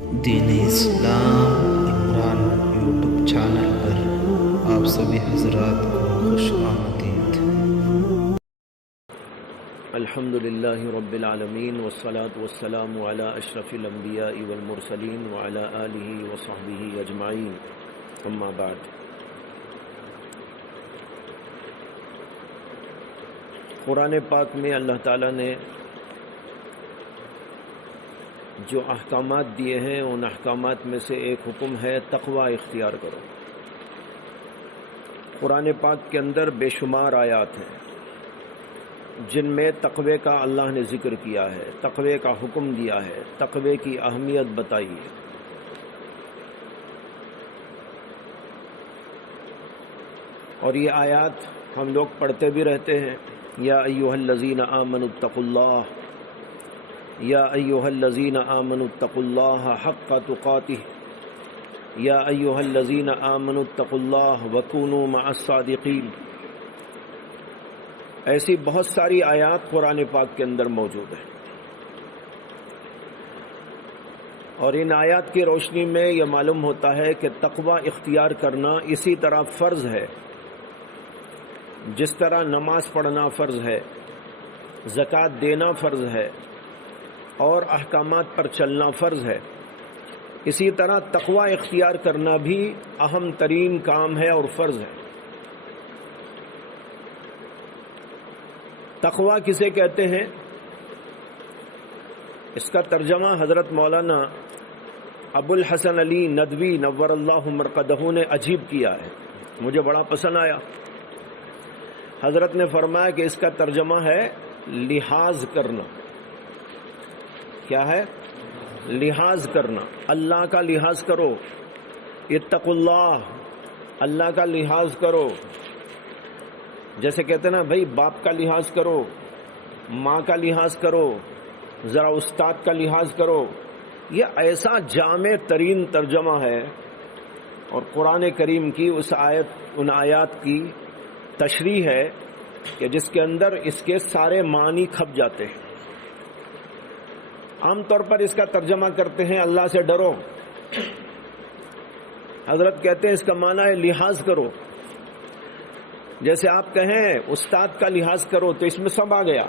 دین اسلام Imran YouTube channel پر آپ سبھی حضرات کو خوش آمدید۔ الحمدللہ رب العالمین والصلاة والسلام علی اشرف الانبیاء والمرسلین وعلی آلہ وصحبہ اجمعین، اما بعد۔ قرآن پاک میں اللہ تعالیٰ نے جو احکامات دیے ہیں ان احکامات میں سے ایک حکم ہے تقوی اختیار کرو۔ قرآن پاک کے اندر بے شمار آیات ہیں جن میں تقوی کا اللہ نے ذکر کیا ہے، تقوی کا حکم دیا ہے، تقوی کی اہمیت بتائی ہے۔ اور یہ آیات ہم لوگ پڑھتے بھی رہتے ہیں، یا ایھا الذین آمنوا اتقوا اللہ، یا ایھا الذین آمنوا اتقوا اللہ حق تقاتہ، یا ایھا الذین آمنوا اتقوا اللہ وکونوا مع الصادقین۔ ایسی بہت ساری آیات قرآن پاک کے اندر موجود ہیں، اور ان آیات کی روشنی میں یہ معلوم ہوتا ہے کہ تقوی اختیار کرنا اسی طرح فرض ہے جس طرح نماز پڑھنا فرض ہے، زکوٰۃ دینا فرض ہے اور احکامات پر چلنا فرض ہے، اسی طرح تقوی اختیار کرنا بھی اہم ترین کام ہے اور فرض ہے۔ تقوی کسے کہتے ہیں؟ اس کا ترجمہ حضرت مولانا ابو الحسن علی ندوی نور اللہ مرقدہ نے عجیب کیا ہے، مجھے بڑا پسند آیا۔ حضرت نے فرمایا کہ اس کا ترجمہ ہے لحاظ کرنا۔ کیا ہے؟ لحاظ کرنا، اللہ کا لحاظ کرو، اتقوا اللہ، اللہ کا لحاظ کرو۔ جیسے کہتے ہیں نا بھائی، باپ کا لحاظ کرو، ماں کا لحاظ کرو، ذرا استاد کا لحاظ کرو۔ یہ ایسا جامع ترین ترجمہ ہے، اور قرآن کریم کی ان آیات کی تشریح ہے کہ جس کے اندر اس کے سارے معنی کھپ جاتے ہیں۔ عام طور پر اس کا ترجمہ کرتے ہیں اللہ سے ڈرو۔ حضرت کہتے ہیں اس کا معنی ہے لحاظ کرو۔ جیسے آپ کہیں استاد کا لحاظ کرو تو اس میں سب آ گیا،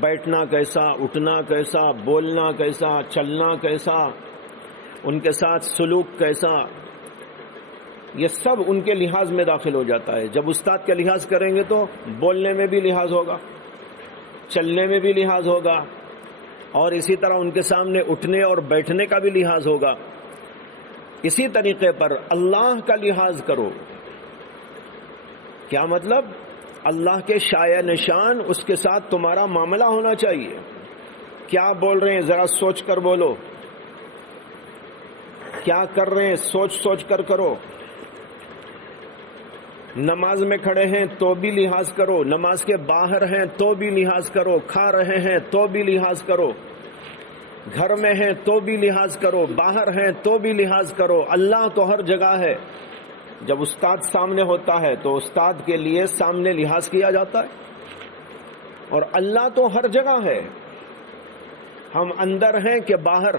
بیٹھنا کیسا، اٹھنا کیسا، بولنا کیسا، چلنا کیسا، ان کے ساتھ سلوک کیسا، یہ سب ان کے لحاظ میں داخل ہو جاتا ہے۔ جب استاد کا لحاظ کریں گے تو بولنے میں بھی لحاظ ہوگا، چلنے میں بھی لحاظ ہوگا، اور اسی طرح ان کے سامنے اٹھنے اور بیٹھنے کا بھی لحاظ ہوگا۔ اسی طریقے پر اللہ کا لحاظ کرو۔ کیا مطلب؟ اللہ کے شایع نشان اس کے ساتھ تمہارا معاملہ ہونا چاہیے۔ کیا بول رہے ہیں ذرا سوچ کر بولو، کیا کر رہے ہیں سوچ سوچ کر کرو۔ نماز میں کھڑے ہیں تو بھی لحاظ کرو، نماز کے باہر ہیں تو بھی لحاظ کرو، کھا رہے ہیں تو بھی لحاظ کرو، گھر میں ہیں تو بھی لحاظ کرو، باہر ہیں تو بھی لحاظ کرو۔ اللہ تو ہر جگہ ہے۔ جب استاد سامنے ہوتا ہے تو استاد کے لیے سامنے لحاظ کیا جاتا ہے، اور اللہ تو ہر جگہ ہے۔ ہم اندر ہیں کہ باہر،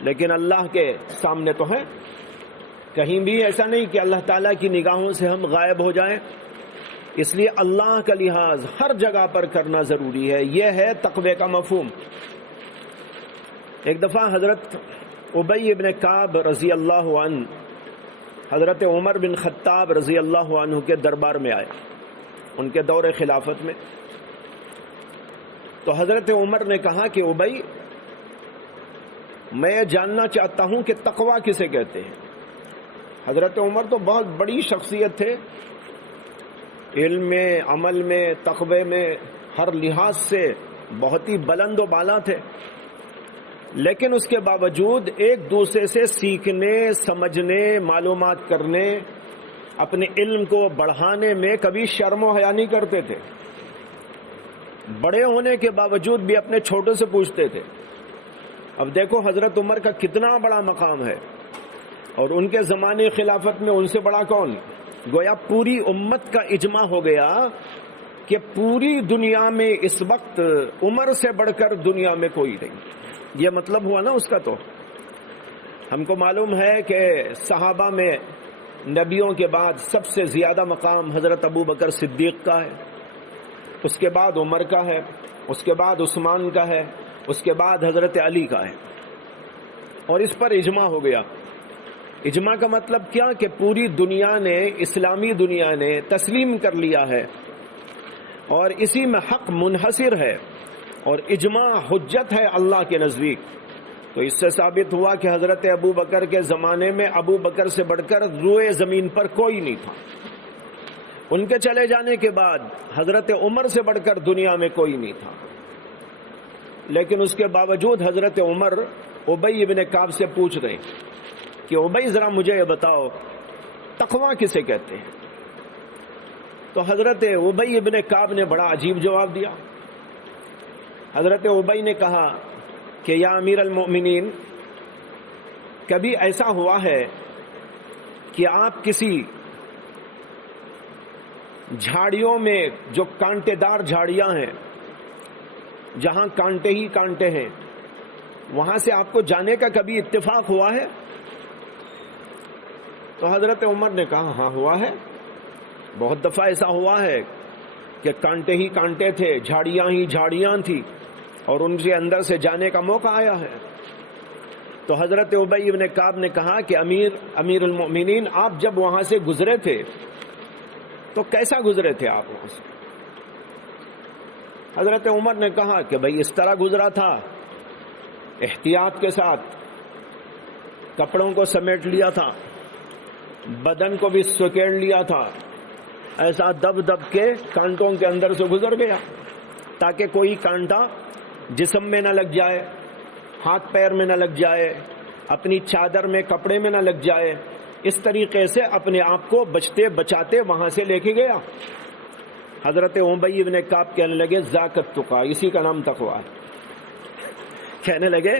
لیکن اللہ کے سامنے تو ہیں۔ کہیں بھی ایسا نہیں کہ اللہ تعالیٰ کی نگاہوں سے ہم غائب ہو جائیں، اس لیے اللہ کا لحاظ ہر جگہ پر کرنا ضروری ہے۔ یہ ہے تقوی کا مفہوم۔ ایک دفعہ حضرت ابی ابن کعب رضی اللہ عنہ حضرت عمر بن خطاب رضی اللہ عنہ کے دربار میں آئے، ان کے دور خلافت میں۔ تو حضرت عمر نے کہا کہ ابی، میں یہ جاننا چاہتا ہوں کہ تقوی کسے کہتے ہیں۔ حضرت عمر تو بہت بڑی شخصیت تھے، علم میں، عمل میں، تقوی میں، ہر لحاظ سے بہت ہی بلند و بالا تھے، لیکن اس کے باوجود ایک دوسرے سے سیکھنے، سمجھنے، معلومات کرنے، اپنے علم کو بڑھانے میں کبھی شرم و حیا نہیں کرتے تھے۔ بڑے ہونے کے باوجود بھی اپنے چھوٹے سے پوچھتے تھے۔ اب دیکھو حضرت عمر کا کتنا بڑا مقام ہے، اور ان کے زمانے خلافت میں ان سے بڑا کون؟ گویا پوری امت کا اجماع ہو گیا کہ پوری دنیا میں اس وقت عمر سے بڑھ کر دنیا میں کوئی نہیں۔ یہ مطلب ہوا نا اس کا۔ تو ہم کو معلوم ہے کہ صحابہ میں نبیوں کے بعد سب سے زیادہ مقام حضرت ابو بکر صدیق کا ہے، اس کے بعد عمر کا ہے، اس کے بعد عثمان کا ہے، اس کے بعد حضرت علی کا ہے، اور اس پر اجماع ہو گیا۔ اجماع کا مطلب کیا کہ پوری دنیا نے، اسلامی دنیا نے تسلیم کر لیا ہے اور اسی میں حق منحصر ہے، اور اجماع حجت ہے اللہ کے نزدیک۔ تو اس سے ثابت ہوا کہ حضرت ابو بکر کے زمانے میں ابو بکر سے بڑھ کر روئے زمین پر کوئی نہیں تھا، ان کے چلے جانے کے بعد حضرت عمر سے بڑھ کر دنیا میں کوئی نہیں تھا، لیکن اس کے باوجود حضرت عمر ابی ابن کعب سے پوچھ رہے کہ ابی ذرا مجھے یہ بتاؤ تقویٰ کسے کہتے ہیں؟ تو حضرت ابی ابن کعب نے بڑا عجیب جواب دیا۔ حضرت ابی نے کہا کہ یا امیر المؤمنین، کبھی ایسا ہوا ہے کہ آپ کسی جھاڑیوں میں، جو کانٹے دار جھاڑیاں ہیں، جہاں کانٹے ہی کانٹے ہیں، وہاں سے آپ کو جانے کا کبھی اتفاق ہوا ہے؟ تو حضرت عمر نے کہا ہاں ہوا ہے، بہت دفعہ ایسا ہوا ہے کہ کانٹے ہی کانٹے تھے، جھاڑیاں ہی جھاڑیاں تھی، اور ان سے اندر سے جانے کا موقع آیا ہے۔ تو حضرت ابی ابن کعب نے کہا کہ امیر المؤمنین، آپ جب وہاں سے گزرے تھے تو کیسا گزرے تھے آپ وہاں سے؟ حضرت عمر نے کہا کہ بھئی اس طرح گزرا تھا، احتیاط کے ساتھ کپڑوں کو سمیٹ لیا تھا، بدن کو بھی سکیڑ لیا تھا، ایسا دب دب کے کانٹوں کے اندر سے گزر گیا تاکہ کوئی کانٹا جسم میں نہ لگ جائے، ہاتھ پیر میں نہ لگ جائے، اپنی چادر میں، کپڑے میں نہ لگ جائے۔ اس طریقے سے اپنے آپ کو بچتے بچاتے وہاں سے لے کے گیا۔ حضرت ابی ابن کعب کہنے لگے ذاک التقیٰ، اسی کا نام تقویٰ ہے۔ کہنے لگے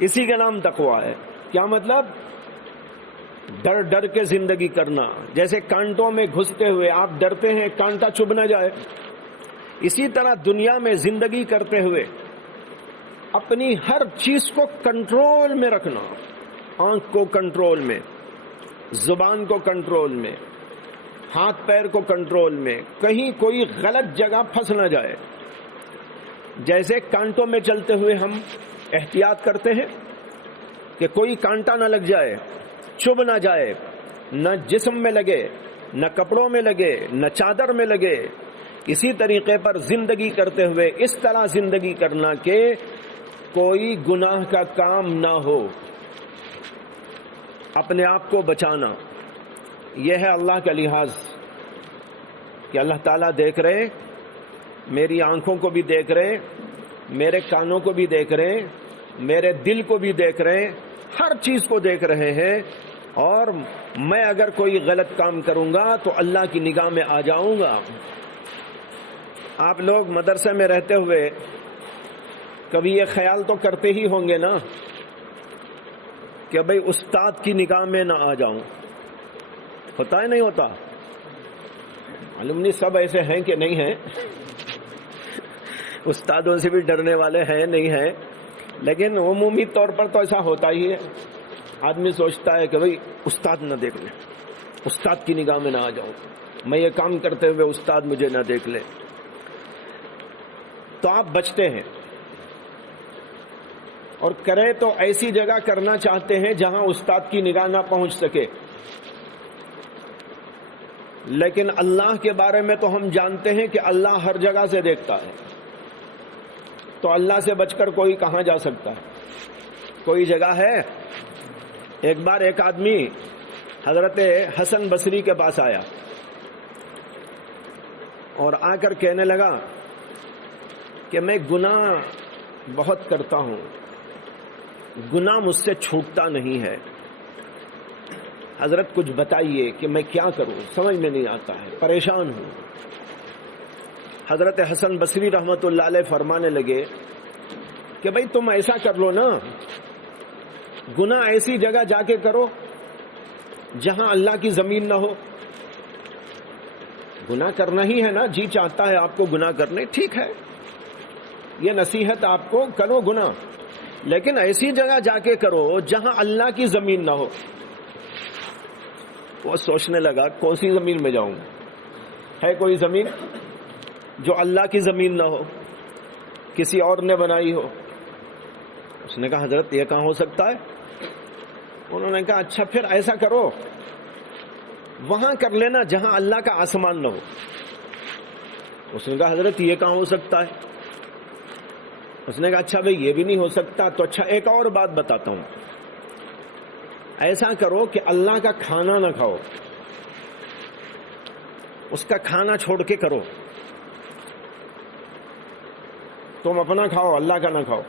اسی کا نام تقویٰ ہے۔ کیا مطلب؟ ڈر ڈر کے زندگی کرنا، جیسے کانٹوں میں گھستے ہوئے آپ ڈرتے ہیں کانٹا چبھ نہ جائے، اسی طرح دنیا میں زندگی کرتے ہوئے اپنی ہر چیز کو کنٹرول میں رکھنا، آنکھ کو کنٹرول میں، زبان کو کنٹرول میں، ہاتھ پیر کو کنٹرول میں، کہیں کوئی غلط جگہ پھنس نہ جائے۔ جیسے کانٹوں میں چلتے ہوئے ہم احتیاط کرتے ہیں کہ کوئی کانٹا نہ لگ جائے، چبھ نہ جائے، نہ جسم میں لگے، نہ کپڑوں میں لگے، نہ چادر میں لگے، اسی طریقے پر زندگی کرتے ہوئے اس طرح زندگی کرنا کہ کوئی گناہ کا کام نہ ہو، اپنے آپ کو بچانا۔ یہ ہے اللہ کا لحاظ کہ اللہ تعالیٰ دیکھ رہے، میری آنکھوں کو بھی دیکھ رہے، میرے کانوں کو بھی دیکھ رہے، میرے دل کو بھی دیکھ رہے، ہر چیز کو دیکھ رہے ہیں، اور میں اگر کوئی غلط کام کروں گا تو اللہ کی نگاہ میں آ جاؤں گا۔ آپ لوگ مدرسے میں رہتے ہوئے کبھی یہ خیال تو کرتے ہی ہوں گے نا کہ بھئی استاد کی نگاہ میں نہ آ جاؤں، ہوتا ہے نہیں ہوتا؟ معلوم نہیں سب ایسے ہیں کہ نہیں ہیں، استادوں سے بھی ڈرنے والے ہیں نہیں ہیں، لیکن عمومی طور پر تو ایسا ہوتا ہی ہے۔ آدمی سوچتا ہے کہ بھئی استاد نہ دیکھ لے، استاد کی نگاہ میں نہ آ جاؤں، میں یہ کام کرتے ہوئے استاد مجھے نہ دیکھ لے، تو آپ بچتے ہیں، اور کرے تو ایسی جگہ کرنا چاہتے ہیں جہاں استاد کی نگاہ نہ پہنچ سکے۔ لیکن اللہ کے بارے میں تو ہم جانتے ہیں کہ اللہ ہر جگہ سے دیکھتا ہے، تو اللہ سے بچ کر کوئی کہاں جا سکتا ہے؟ کوئی جگہ ہے؟ ایک بار ایک آدمی حضرت حسن بصری کے پاس آیا اور آ کر کہنے لگا کہ میں گناہ بہت کرتا ہوں، گناہ مجھ سے چھوٹتا نہیں ہے، حضرت کچھ بتائیے کہ میں کیا کروں، سمجھ میں نہیں آتا ہے، پریشان ہوں۔ حضرت حسن بصری رحمت اللہ علیہ فرمانے لگے کہ بھئی تم ایسا کر لو نا، گناہ ایسی جگہ جا کے کرو جہاں اللہ کی زمین نہ ہو۔ گناہ کرنا ہی ہے نا، جی چاہتا ہے آپ کو گناہ کرنے، ٹھیک ہے، یہ نصیحت آپ کو، کرو گناہ، لیکن ایسی جگہ جا کے کرو جہاں اللہ کی زمین نہ ہو. وہ سوچنے لگا کون سی زمین میں جاؤں؟ ہے کوئی زمین جو اللہ کی زمین نہ ہو، کسی اور نے بنائی ہو؟ اس نے کہا حضرت یہ کہاں ہو سکتا ہے؟ انہوں نے کہا اچھا پھر ایسا کرو، وہاں کر لینا جہاں اللہ کا آسمان نہ ہو. اس نے کہا حضرت یہ کہاں ہو سکتا ہے؟ اس نے کہا اچھا بھئی یہ بھی نہیں ہو سکتا تو اچھا ایک اور بات بتاتا ہوں، ایسا کرو کہ اللہ کا کھانا نہ کھاؤ، اس کا کھانا چھوڑ کے کرو. تم اپنا کھاؤ، اللہ کا نہ کھاؤ.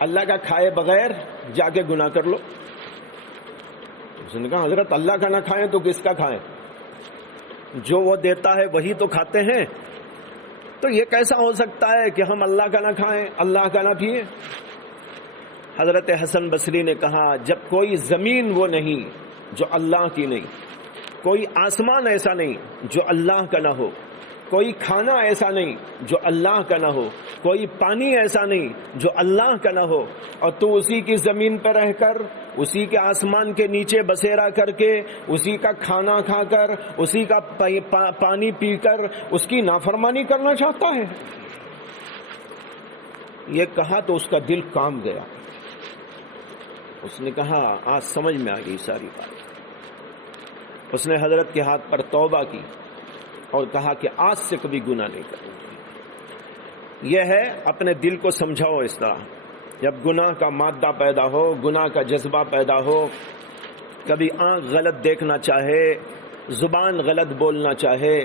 اللہ کا کھائے بغیر جا کے گناہ کر لو. اس نے کہا حضرت اللہ کا نہ کھائیں تو کس کا کھائیں؟ جو وہ دیتا ہے وہی تو کھاتے ہیں. تو یہ کیسا ہو سکتا ہے کہ ہم اللہ کا نہ کھائیں، اللہ کا نہ پیئیں؟ حضرت حسن بصری نے کہا جب کوئی زمین وہ نہیں جو اللہ کی نہیں، کوئی آسمان ایسا نہیں جو اللہ کا نہ ہو، کوئی کھانا ایسا نہیں جو اللہ کا نہ ہو، کوئی پانی ایسا نہیں جو اللہ کا نہ ہو، اور تو اسی کی زمین پر رہ کر، اسی کے آسمان کے نیچے بسیرا کر کے، اسی کا کھانا کھا کر، اسی کا پانی پی کر اس کی نافرمانی کرنا چاہتا ہے. یہ کہا تو اس کا دل کام گیا. اس نے کہا آج سمجھ میں آ گئی ساری بات. اس نے حضرت کے ہاتھ پر توبہ کی اور کہا کہ آج سے کبھی گناہ نہیں کروں گی. یہ ہے اپنے دل کو سمجھاؤ اس طرح. جب گناہ کا مادہ پیدا ہو، گناہ کا جذبہ پیدا ہو، کبھی آنکھ غلط دیکھنا چاہے، زبان غلط بولنا چاہے،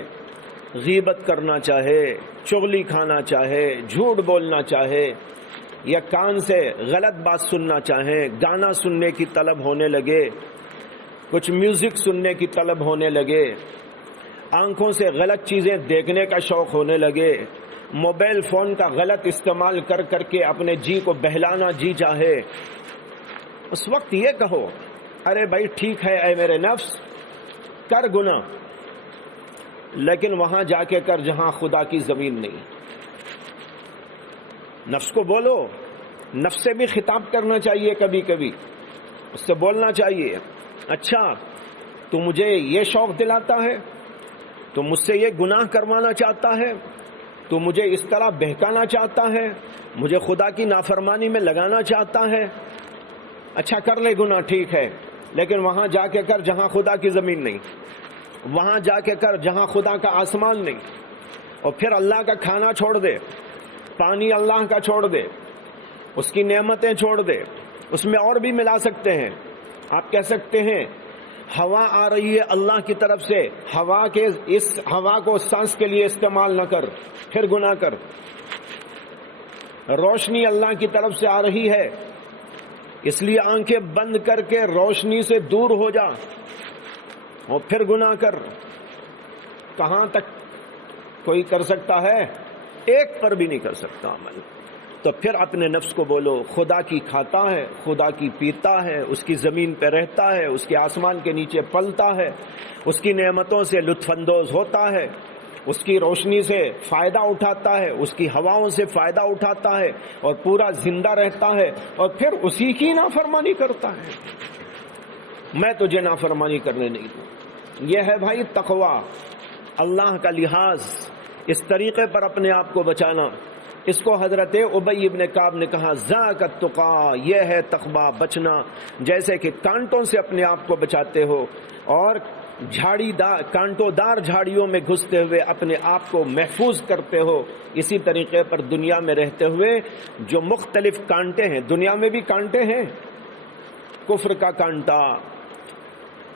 غیبت کرنا چاہے، چغلی کھانا چاہے، جھوٹ بولنا چاہے، یا کان سے غلط بات سننا چاہیں، گانا سننے کی طلب ہونے لگے، کچھ میوزک سننے کی طلب ہونے لگے، آنکھوں سے غلط چیزیں دیکھنے کا شوق ہونے لگے، موبائل فون کا غلط استعمال کر کر کے اپنے جی کو بہلانا جی چاہے، اس وقت یہ کہو ارے بھائی ٹھیک ہے اے میرے نفس، کر گناہ، لیکن وہاں جا کے کر جہاں خدا کی زمین نہیں. نفس کو بولو، نفس سے بھی خطاب کرنا چاہیے، کبھی کبھی اس سے بولنا چاہیے اچھا تو مجھے یہ شوق دلاتا ہے، تو مجھ سے یہ گناہ کروانا چاہتا ہے، تو مجھے اس طرح بہکانا چاہتا ہے، مجھے خدا کی نافرمانی میں لگانا چاہتا ہے. اچھا کر لے گناہ ٹھیک ہے، لیکن وہاں جا کے کر جہاں خدا کی زمین نہیں، وہاں جا کے کر جہاں خدا کا آسمان نہیں. اور پھر اللہ کا کھانا چھوڑ دے، پانی اللہ کا چھوڑ دے، اس کی نعمتیں چھوڑ دے. اس میں اور بھی ملا سکتے ہیں. آپ کہہ سکتے ہیں ہوا آ رہی ہے اللہ کی طرف سے، اس ہوا کو سانس کے لیے استعمال نہ کر، پھر گناہ کر. روشنی اللہ کی طرف سے آ رہی ہے، اس لیے آنکھیں بند کر کے روشنی سے دور ہو جا اور پھر گناہ کر. کہاں تک کوئی کر سکتا ہے؟ ایک پر بھی نہیں کر سکتا عمل. تو پھر اپنے نفس کو بولو خدا کی کھاتا ہے، خدا کی پیتا ہے، اس کی زمین پہ رہتا ہے، اس کے آسمان کے نیچے پلتا ہے، اس کی نعمتوں سے لطف اندوز ہوتا ہے، اس کی روشنی سے فائدہ اٹھاتا ہے، اس کی ہواؤں سے فائدہ اٹھاتا ہے اور پورا زندہ رہتا ہے، اور پھر اسی کی نافرمانی کرتا ہے. میں تجھے نافرمانی کرنے نہیں دوں. یہ ہے بھائی تقویٰ، اللہ کا لحاظ، اس طریقے پر اپنے آپ کو بچانا. اس کو حضرت ابی ابن کعب نے کہا ذاک التقیٰ، یہ ہے تقویٰ، بچنا. جیسے کہ کانٹوں سے اپنے آپ کو بچاتے ہو اور کانٹوں دار جھاڑیوں میں گھستے ہوئے اپنے آپ کو محفوظ کرتے ہو، اسی طریقے پر دنیا میں رہتے ہوئے جو مختلف کانٹے ہیں، دنیا میں بھی کانٹے ہیں. کفر کا کانٹا،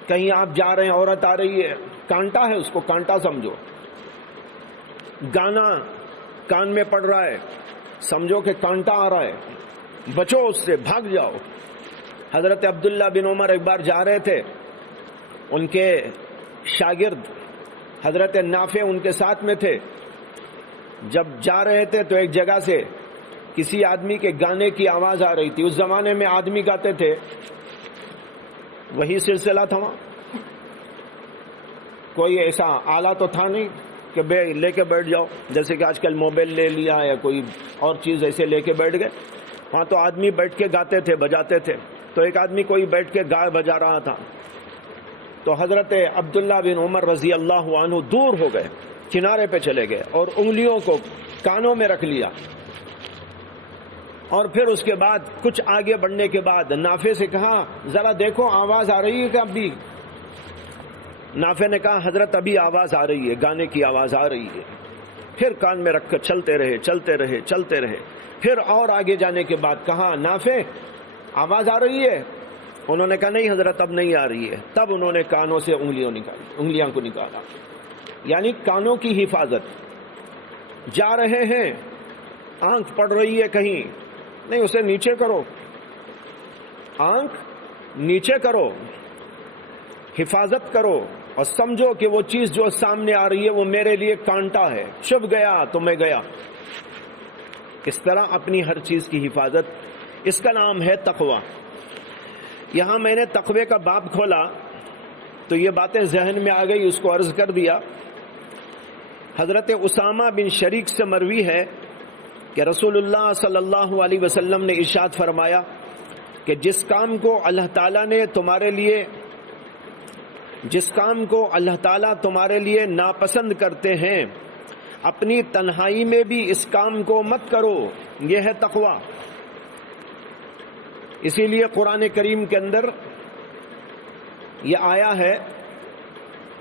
کہیں آپ جا رہے ہیں عورت آ رہی ہے، کانٹا ہے، اس کو کانٹا سمجھو. گانا کان میں پڑ رہا ہے، سمجھو کہ کانٹا آ رہا ہے، بچو اس سے، بھاگ جاؤ. حضرت عبداللہ بن عمر ایک بار جا رہے تھے، ان کے شاگرد حضرت نافع ان کے ساتھ میں تھے. جب جا رہے تھے تو ایک جگہ سے کسی آدمی کے گانے کی آواز آ رہی تھی. اس زمانے میں آدمی گاتے تھے، وہی سلسلہ تھا وہاں. کوئی ایسا آلہ تو تھا نہیں کہ لے کے بیٹھ جاؤ، جیسے کہ آج کل موبائل لے لیا یا کوئی اور چیز ایسے لے کے بیٹھ گئے. وہاں تو آدمی بیٹھ کے گاتے تھے بجاتے تھے، تو ایک آدمی کوئی بیٹھ کے گائے بجا رہا تھا، تو حضرت عبداللہ بن عمر رضی اللہ عنہ دور ہو گئے، کنارے پہ چلے گئے اور انگلیوں کو کانوں میں رکھ لیا، اور پھر اس کے بعد کچھ آگے بڑھنے کے بعد نافع سے کہا ذرا دیکھو آواز آ رہی ہے کہ ابھی؟ نافع نے کہا حضرت ابھی آواز آ رہی ہے، گانے کی آواز آ رہی ہے۔ پھر کان میں رکھ کر چلتے رہے چلتے رہے چلتے رہے، پھر اور آگے جانے کے بعد کہا نافع آواز آ رہی ہے؟ انہوں نے کہا نہیں حضرت اب نہیں آ رہی ہے۔ تب انہوں نے کانوں سے انگلیاں کو نکالا، یعنی کانوں کی حفاظت۔ جا رہے ہیں، آنکھ پڑ رہی ہے کہیں، نہیں اسے نیچے کرو، آنکھ نیچے کرو، حفاظت کرو، اور سمجھو کہ وہ چیز جو سامنے آ رہی ہے وہ میرے لیے کانٹا ہے، چبھ گیا تو میں گیا۔ اس طرح اپنی ہر چیز کی حفاظت، اس کا نام ہے تقوی۔ یہاں میں نے تقوی کا باب کھولا تو یہ باتیں ذہن میں آ گئی، اس کو عرض کر دیا۔ حضرت اسامہ بن شریک سے مروی ہے کہ رسول اللہ صلی اللہ علیہ وسلم نے ارشاد فرمایا کہ جس کام کو اللہ تعالیٰ تمہارے لیے ناپسند کرتے ہیں اپنی تنہائی میں بھی اس کام کو مت کرو، یہ ہے تقوی۔ اسی لیے قرآن کریم کے اندر یہ آیا ہے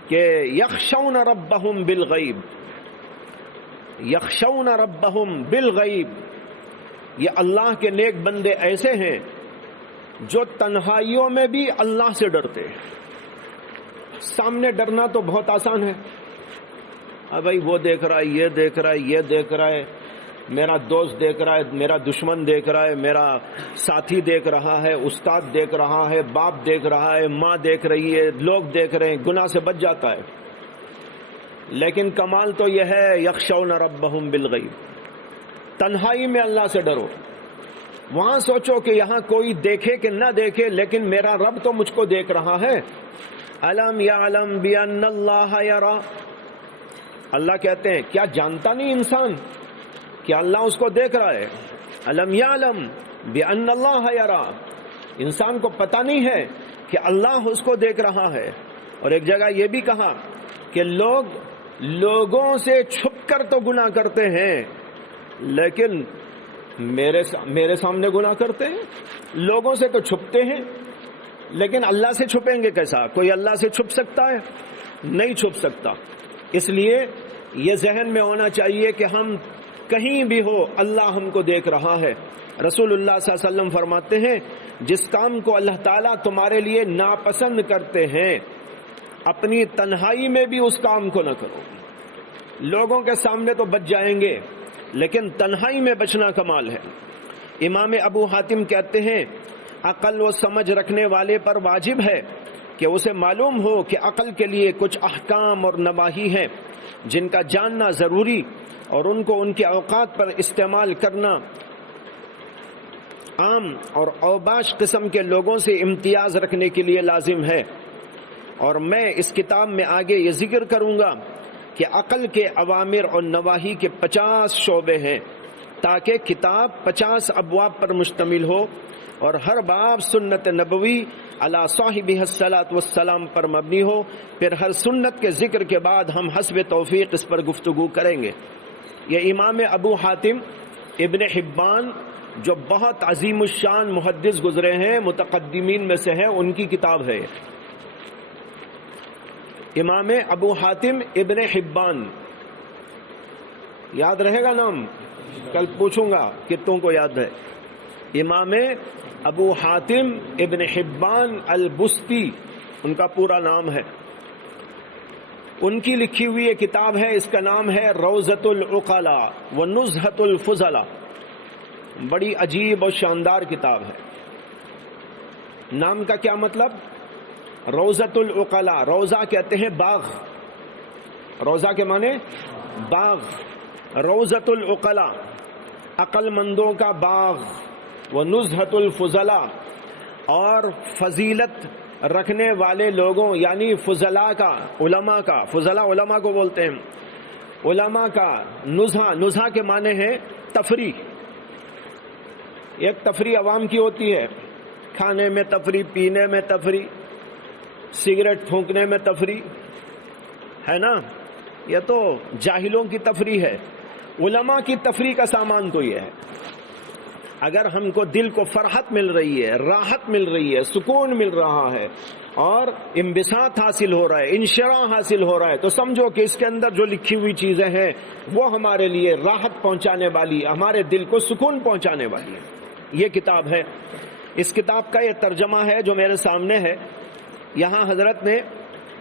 کہ یخشون ربہم بالغیب، یخشون ربہم بالغیب، یہ اللہ کے نیک بندے ایسے ہیں جو تنہائیوں میں بھی اللہ سے ڈرتے ہیں۔ سامنے ڈرنا تو بہت آسان ہے، بھائی وہ دیکھ رہا ہے، یہ دیکھ رہا ہے، یہ دیکھ رہا ہے، میرا دوست دیکھ رہا ہے، میرا دشمن دیکھ رہا ہے، میرا ساتھی دیکھ رہا ہے، استاد دیکھ رہا ہے، باپ دیکھ رہا ہے، ماں دیکھ رہی ہے، لوگ دیکھ رہے ہیں، گناہ سے بچ جاتا ہے۔ لیکن کمال تو یہ ہے یخشون ربہم بالغیب، تنہائی میں اللہ سے ڈرو۔ وہاں سوچو کہ یہاں کوئی دیکھے کہ نہ دیکھے، لیکن میرا رب تو مجھ کو دیکھ رہا ہے۔ الم یعلم بان اللہ یری، اللہ کہتے ہیں کیا جانتا نہیں انسان کہ اللہ اس کو دیکھ رہا ہے؟ الم یعلم بان اللہ یری، انسان کو پتہ نہیں ہے کہ اللہ اس کو دیکھ رہا ہے۔ اور ایک جگہ یہ بھی کہا کہ لوگوں سے چھپ کر تو گناہ کرتے ہیں، لیکن میرے سامنے گناہ کرتے ہیں۔ لوگوں سے تو چھپتے ہیں، لیکن اللہ سے چھپیں گے کیسا؟ کوئی اللہ سے چھپ سکتا ہے؟ نہیں چھپ سکتا۔ اس لیے یہ ذہن میں ہونا چاہیے کہ ہم کہیں بھی ہو اللہ ہم کو دیکھ رہا ہے۔ رسول اللہ صلی اللہ علیہ وسلم فرماتے ہیں جس کام کو اللہ تعالیٰ تمہارے لیے ناپسند کرتے ہیں اپنی تنہائی میں بھی اس کام کو نہ کرو۔ لوگوں کے سامنے تو بچ جائیں گے، لیکن تنہائی میں بچنا کمال ہے۔ امام ابو حاتم کہتے ہیں عقل و سمجھ رکھنے والے پر واجب ہے کہ اسے معلوم ہو کہ عقل کے لیے کچھ احکام اور نواہی ہیں جن کا جاننا ضروری اور ان کو ان کے اوقات پر استعمال کرنا عام اور اوباش قسم کے لوگوں سے امتیاز رکھنے کے لیے لازم ہے۔ اور میں اس کتاب میں آگے یہ ذکر کروں گا کہ عقل کے اوامر اور نواہی کے 50 شعبے ہیں، تاکہ کتاب 50 ابواب پر مشتمل ہو اور ہر باب سنت نبوی علی صاحبہ الصلاۃ والسلام پر مبنی ہو۔ پھر ہر سنت کے ذکر کے بعد ہم حسب توفیق اس پر گفتگو کریں گے۔ یہ امام ابو حاتم ابن حبان جو بہت عظیم الشان محدث گزرے ہیں، متقدمین میں سے ہیں، ان کی کتاب ہے۔ امام ابو حاتم ابن حبان، یاد رہے گا نام؟ کل پوچھوں گا کتوں کو یاد ہے۔ امام ابو حاتم ابن حبان البستی ان کا پورا نام ہے۔ ان کی لکھی ہوئی یہ کتاب ہے، اس کا نام ہے روضۃ العقلاء و نزہۃ الفضلاء۔ بڑی عجیب اور شاندار کتاب ہے۔ نام کا کیا مطلب؟ روضۃ العقلاء، روضہ کہتے ہیں باغ، روضہ کے معنی باغ، روضۃ العقلاء عقل مندوں کا باغ، و نزہۃ الفضلاء اور فضیلت رکھنے والے لوگوں یعنی فضلاء کا، علماء کا، فضلاء علماء کو بولتے ہیں، علماء کا نزہہ، نزہہ کے معنی ہے تفریح، ایک تفریح عوام کی ہوتی ہے، کھانے میں تفریح، پینے میں تفریح، سگریٹ پھونکنے میں تفریح ہے نا، یہ تو جاہلوں کی تفریح ہے۔ علماء کی تفریح کا سامان تو یہ ہے، اگر ہم کو دل کو فرحت مل رہی ہے، راحت مل رہی ہے، سکون مل رہا ہے اور انبساط حاصل ہو رہا ہے، انشراح حاصل ہو رہا ہے، تو سمجھو کہ اس کے اندر جو لکھی ہوئی چیزیں ہیں وہ ہمارے لیے راحت پہنچانے والی، ہمارے دل کو سکون پہنچانے والی ہے۔ یہ کتاب ہے، اس کتاب کا یہ ترجمہ ہے جو میرے سامنے ہے۔ یہاں حضرت نے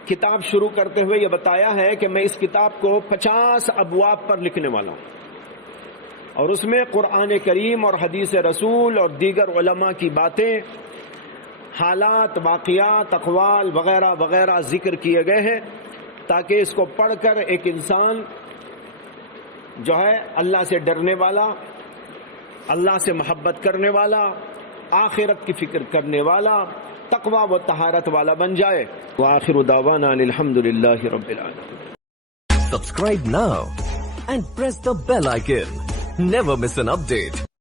کتاب شروع کرتے ہوئے یہ بتایا ہے کہ میں اس کتاب کو 50 ابواب پر لکھنے والا ہوں، اور اس میں قرآن کریم اور حدیث رسول اور دیگر علماء کی باتیں، حالات، واقعات، اقوال وغیرہ وغیرہ ذکر کیے گئے ہیں، تاکہ اس کو پڑھ کر ایک انسان جو ہے اللہ سے ڈرنے والا، اللہ سے محبت کرنے والا، آخرت کی فکر کرنے والا، تقوی و طہارت والا بن جائے۔ وآخر دعوانا الحمدللہ رب العالمین۔ Subscribe now and press the bell icon. Never miss an update.